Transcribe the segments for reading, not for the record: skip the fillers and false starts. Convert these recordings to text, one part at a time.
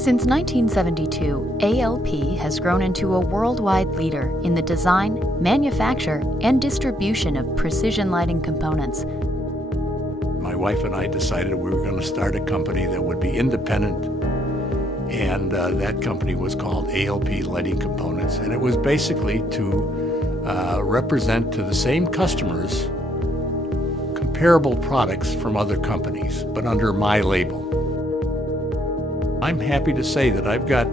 Since 1972, A.L.P. has grown into a worldwide leader in the design, manufacture, and distribution of precision lighting components. My wife and I decided we were going to start a company that would be independent, and that company was called A.L.P. Lighting Components, and it was basically to represent to the same customers comparable products from other companies, but under my label. I'm happy to say that I've got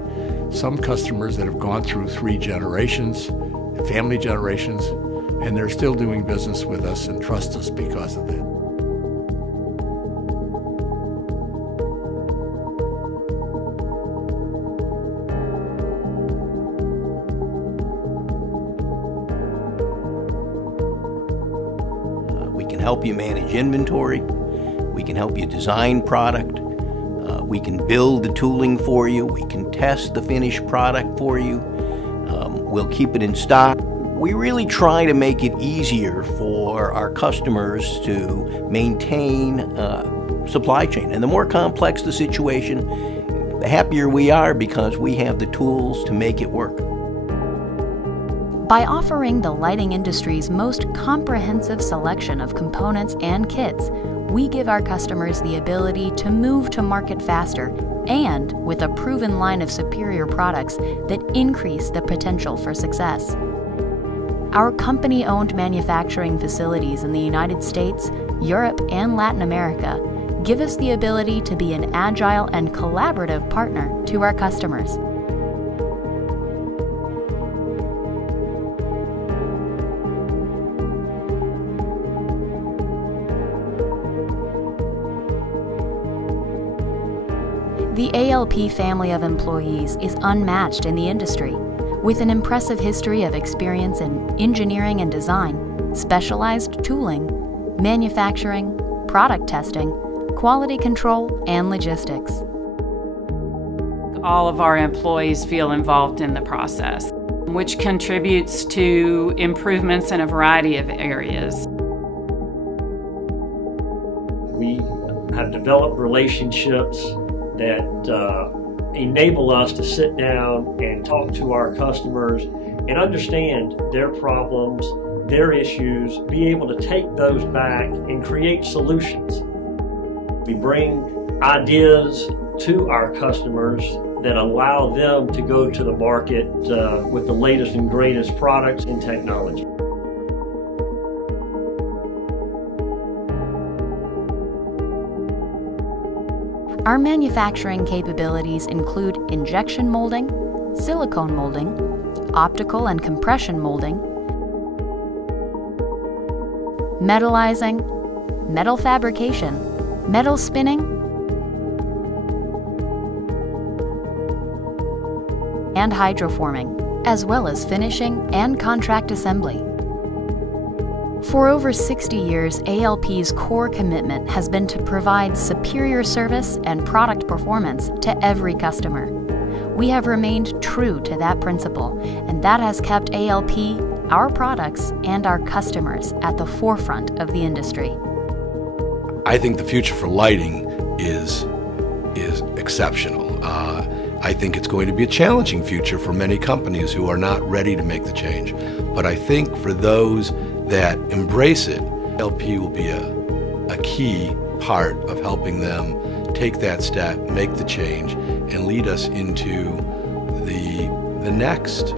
some customers that have gone through 3 generations, family generations, and they're still doing business with us and trust us because of that. We can help you manage inventory. We can help you design product. We can build the tooling for you. We can test the finished product for you. We'll keep it in stock. We really try to make it easier for our customers to maintain supply chain. And the more complex the situation, the happier we are because we have the tools to make it work. By offering the lighting industry's most comprehensive selection of components and kits, we give our customers the ability to move to market faster and with a proven line of superior products that increase the potential for success. Our company-owned manufacturing facilities in the United States, Europe, and Latin America give us the ability to be an agile and collaborative partner to our customers. The A.L.P. family of employees is unmatched in the industry, with an impressive history of experience in engineering and design, specialized tooling, manufacturing, product testing, quality control, and logistics. All of our employees feel involved in the process, which contributes to improvements in a variety of areas. We have developed relationships that enable us to sit down and talk to our customers and understand their problems, their issues, be able to take those back and create solutions. We bring ideas to our customers that allow them to go to the market with the latest and greatest products and technology. Our manufacturing capabilities include injection molding, silicone molding, optical and compression molding, metallizing, metal fabrication, metal spinning, and hydroforming, as well as finishing and contract assembly. For over 60 years, A.L.P.'s core commitment has been to provide superior service and product performance to every customer. We have remained true to that principle, and that has kept A.L.P., our products, and our customers at the forefront of the industry. I think the future for lighting is exceptional. I think it's going to be a challenging future for many companies who are not ready to make the change. But I think for those that embrace it, A.L.P. will be a key part of helping them take that step, make the change, and lead us into the next